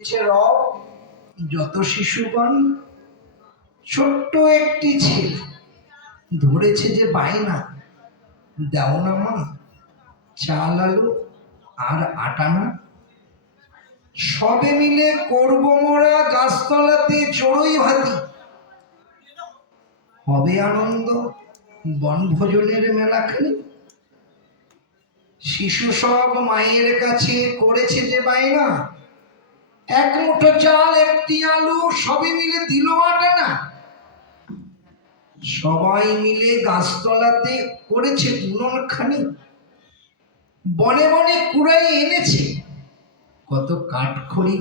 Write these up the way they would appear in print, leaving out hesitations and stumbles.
রব যত শিশুগণ ছোট্ট একটি ছেলে ধরেছে যে বায়না, দাও না মা চাল আলু আর আটা না। সবে মিলে করবো মোরা গাছতলাতে চড়ুই ভাতি, হবে আনন্দ বনভোজনের মেলাখানি। শিশু সব মায়ের কাছে করেছে যে বায়না, এক মুঠো চাল একটি আলু সবে মিলে দিল আটা না। সবাই মিলে গাছতলাতে করেছে উনুনখানি, বনে বনে কুড়াই এনেছে কত কাঠখড়ি।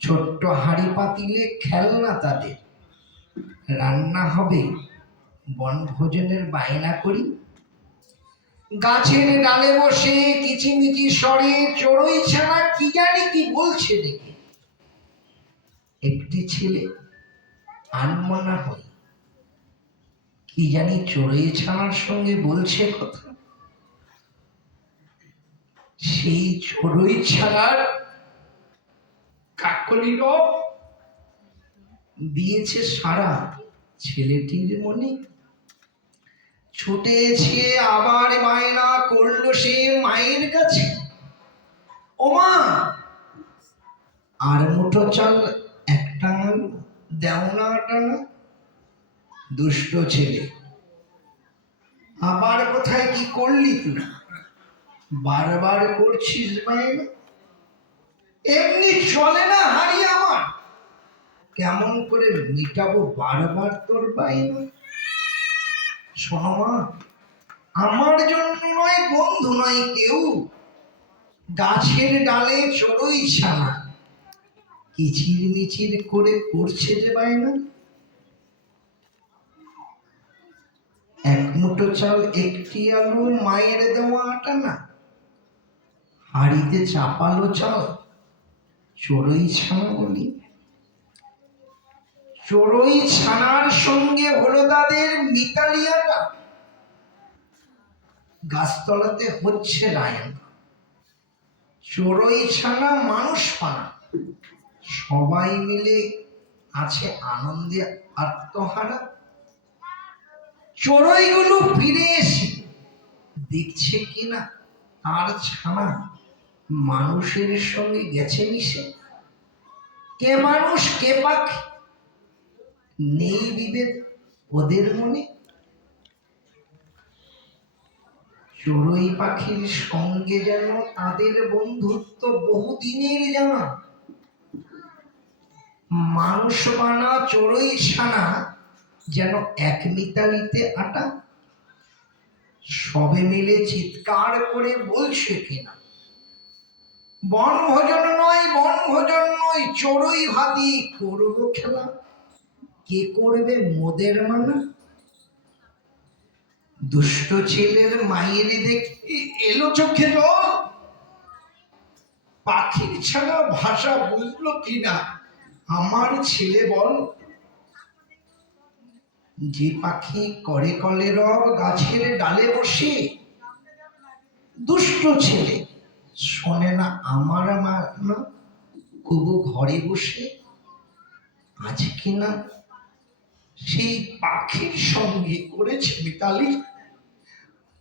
ছোট্ট হাঁড়ি পাতিলে খেলনা তাদের, রান্না হবে বনভোজনের বায়না করি। গাছের ডালে বসে কিচিমিচি স্বরে চড়ুই ছানা কি জানি কি বলছে দেখে। একটি ছেলে আনমনা হয়, কি জানি চড়ুই ছানার সঙ্গে বলছে কথা। সেই চড়ুই ছানার কাকলি রব দিয়েছে সারা ছেলেটির মনে। ছুটেছে আবার বায়না করলো সে মায়ের কাছে, ও মা আর মুঠো চাল একটা আলু দেও না আটা না। দুষ্ট ছেলে, আবার কোথায় কি করলি তুই, বারবার করছিস বায়না। এমনি চলে না হাড়ি আমার, কেমন করে মিটাবো বারবার তোর বায়না। শোনো মা, আমার জন্য নয় বন্ধু নয় কেউ, গাছের ডালে চড়ুই ছানা কিচির মিচির করে করছে যে বায়না। এক মুঠো চাল একটি আলু মায়ের দেওয়া আটা না। হাড়িতে চাপালো চাল চড়ুই ছানা বলি। চড়ুই ছানার সঙ্গে হলো তাদের মিতালি আটা। গাছতলাতে হচ্ছে রায়ন, চড়ুই ছানা মানুষ পানা, সবাই মিলে আছে আনন্দে আত্মহারা। চড়ুইগুলো ফিরে এসে দেখছে কিনা তার ছানা মানুষের সঙ্গে গেছে মিশে। কে মানুষ কে পাখি নেই বিভেদ ওদের মনে। চড়ুই পাখির সঙ্গে যেন তাদের বন্ধুত্ব বহুদিনের জানা। মানুষ বানা চড়ুই ছানা যেন এক মিতালিতে আটা। সবে মিলে চিৎকার করে বলছে কিনা, বনভোজন নয় বনভোজন নয় চড়ুই ভাতি করবো খেলা, কে করবে মোদের মানা। দুষ্ট ছেলের মায়ের দেখে এলো চোখে জল, পাখির ছাড়া ভাষা বুঝলো কিনা আমার ছেলে বল। যে পাখি করে কলে রব গাছের ডালে বসে, দুষ্ট ছেলে শোনে না আমার মানা কবু ঘরে বসে। আজ কিনা সেই পাখির সঙ্গে করেছে মিতালি,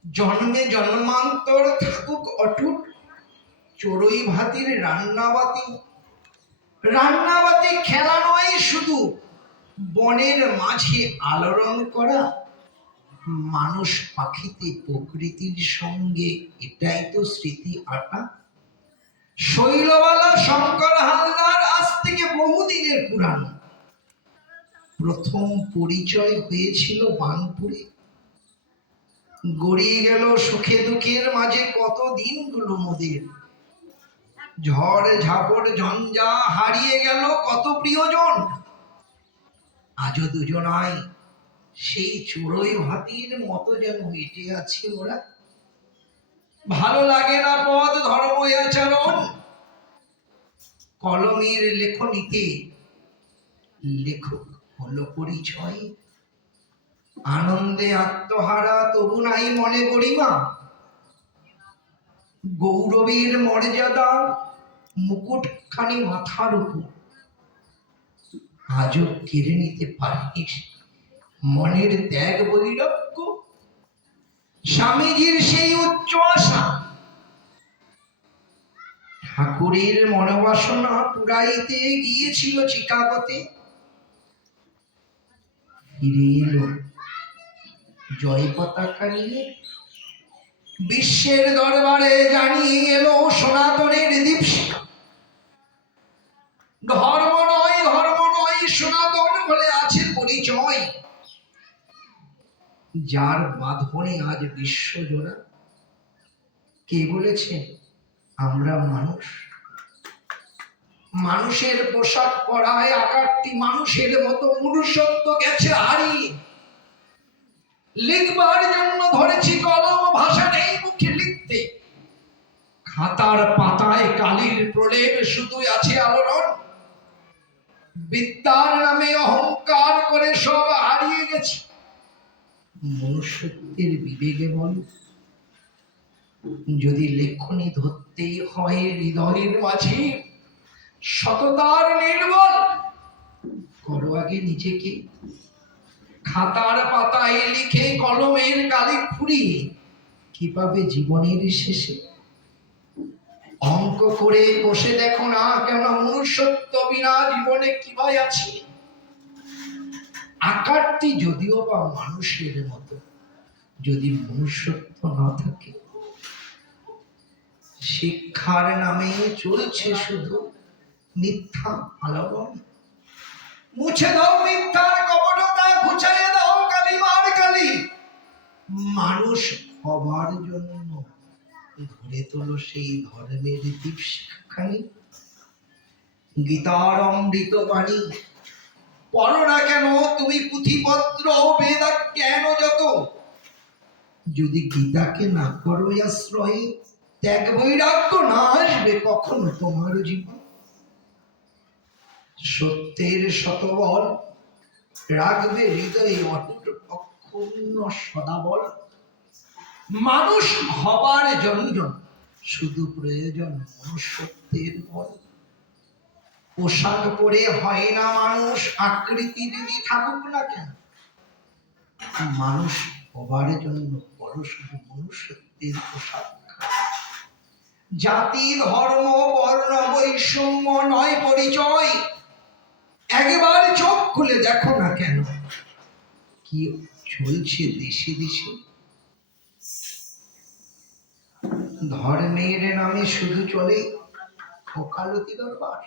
জন্মে জন্মান্তর থাকুক অটুট চড়ুই ভাতির রান্নাবাতি। রান্নাবাতি খেলা নয় শুধু, বনের মাঝে আলোড়ন করা। মানুষ পাখিতে প্রকৃতির সঙ্গে এটাই তো স্মৃতি আটা। শৈলবালা শঙ্কর হালদার আজ থেকে বহুদিনের পুরানো। প্রথম পরিচয় হয়েছিল বানপুরে, গড়িয়ে গেল সুখে দুঃখের মাঝে কত দিনগুলো মোদের। ঝড় ঝাপড় ঝঞ্ঝা হারিয়ে গেল কত প্রিয়জন। আজও দুজনাই সেই চড়ুই ভাতির মতো যেন হেঁটে আছে ওরা। ভালো লাগে না পদ ধর্ম আচরণ, কলমের লেখনীতে লেখক হলো পরিচয়। আনন্দে আত্মহারা তবু নাই মনে গরিমা, গৌরবের মর্যাদা মুকুটখানি মাথার উপর, আজও কেড়ে নিতে পারিস মনের ত্যাগ বৈরাগ্য, স্বামীজির সেই উচ্চ আশা। ঠাকুরের মনোবাসনা পুরাইতে গিয়েছিল চিকাগোতে, ফিরে এলো জয় পতাকা নিয়ে, বিশ্বের দরবারে জানিয়ে এলো সনাতনের দীপশিখা। ধর্ম নয়, ধর্ম নয়, সনাতন বলে আছে পরিচয়, যার বাঁধনে আজ বিশ্বজোড়া। কে বলেছে আমরা মানুষ? মানুষের পোশাক পরায় আকারটি মানুষের মতো মনুষ্যত্ব গেছে হারিয়ে। লিখবার জন্য ধরেছি কলম, ভাষা নেই মুখে লিখতে, খাতার পাতায় কালির প্রলেপ শুধুই আছে আলোড়ন। বিদ্যার নামে অহংকার করে সব হারিয়ে গেছে। মনুষ্যত্বের বিবেকে বল, যদি লেখনী ধরতেই হয় হৃদয়ের মাঝে সততার নির্মল, করো আগে নিজেকে। খাতার পাতায় লিখে কলমের কালি ফুরিয়ে কি পাবে জীবনের শেষে? অঙ্ক করে বসে দেখো না কেন মনুষ্যত্ব বিনা জীবনে কি ভয় আছে? আকারটি যদিও বা মানুষের মতো, যদি মনুষ্যত্ব না থাকে, শিক্ষার নামে চলছে শুধু মিথ্যা আলোড়ন। মুছে দাও মিথ্যার কপটতা, ঘুচাইয়ে দাও কালিমার কালি। মানুষ হবার জন্য ধরে তোলো সেই ধর্মের দীপশিখাখানি। গীতার অমৃত বাণী পড়ো না কেন তুমি পুঁথিপত্র বেদ জ্ঞান যত, যদি গীতাকে না করো আশ্রয়, ত্যাগ বৈরাগ্য না আসবে কখনো তোমার জীবন। সত্যের শতবল রাখবে হৃদয়ে অটুট অক্ষুণ্ণ সদাবল। মানুষ হবার জন্য শুধু প্রয়োজন মনুষ্যত্বের বল। পোশাক পরে হয় না মানুষ, আকৃতি যদি থাকুক না কেন। মানুষ হবার জন্য বড় শুধু মনুষ্যত্বের পোশাক। জাতি ধর্ম বর্ণ বৈষম্য নয় পরিচয়। একবার চোখ খুলে দেখো না কেন কি চলছে দেশে দেশে। ধর্মের নামে শুধু চলে ওকালতি দরবার।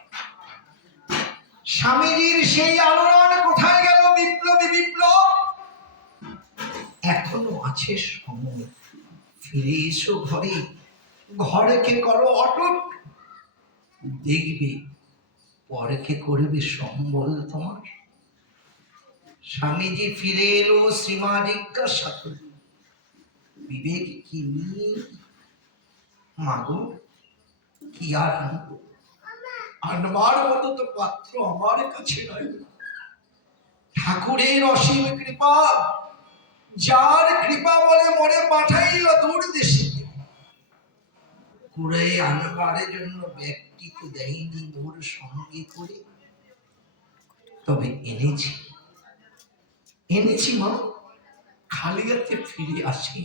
স্বামীজির সেই আলোড়ন কোথায় গেল? বিপ্লবী বিপ্লব এখনো আছে সময়, ফিরে এসো ঘরে, ঘরকে করো অটুট, দেখবে পরকে করবে সম্বল তোমার। স্বামীজি ফিরে এলো, শ্রীমা জিজ্ঞাসা করল বিবেক কি নিয়ে? মাগো কি আর আনবো? আনবার মতো তো পাত্র আমার কাছে নয়। ঠাকুরের অসীম কৃপা, যার কৃপা বলে মনে পাঠাইল দূর দেশে। কুড়ে আনবার জন্য ব্যক্তি তো দেয়নি মোর সঙ্গে করে, তবে এনেছি এনেছি মা, খালি হাতে ফিরে আসি।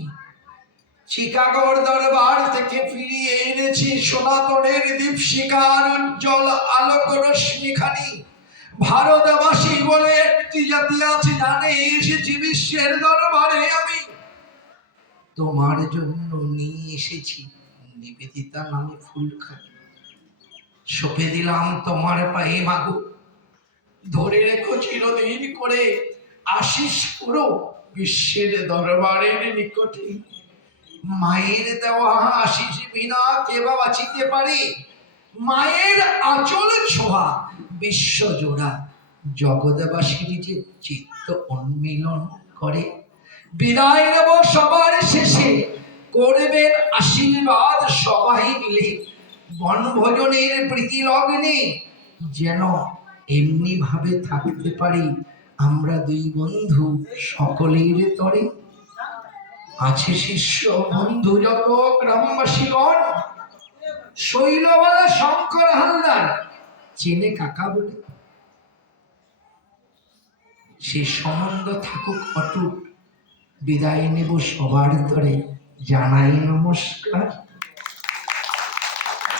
চিকাগোর দরবার থেকে ফিরিয়ে এনেছি সনাতনের দীপশিখার উজ্জ্বল আলোক রশ্মিখানি। ভারতবাসী বলে একটি জাতি আছে জানে, এসেছি বিশ্বের দরবারে আমি। তোমার জন্য নিয়ে এসেছি নিবেদিতা নামে ফুলখানি। সঁপে দিলাম তোমার পায়ে মাগো, ধরে রেখো চিরদিন করে। আশিস পুরো বিশ্বের দরবারের নিকটে। মায়ের দেওয়া আশিস বিনা কে বা বাঁচিতে পারে? মায়ের আঁচল ছোঁয়া বিশ্ব জোড়া জগৎবাসীর যে চিত্ত উন্মিলন করে। বিদায় নেব সবার শেষে, করবেন আশীর্বাদ সবাই মিলে। বনভোজনের প্রীতি লগ্নে যেন এমনি ভাবে থাকতে পারি আমরা দুই বন্ধু সকলের তরে। আছে শিষ্য বন্ধু যত গ্রামবাসীগণ, শৈলবালা শঙ্কর হালদার চেনে কাকা বলে। সে সম্বন্ধ থাকুক অটুট। বিদায় নেব সবার তরে, জানাই নমস্কার।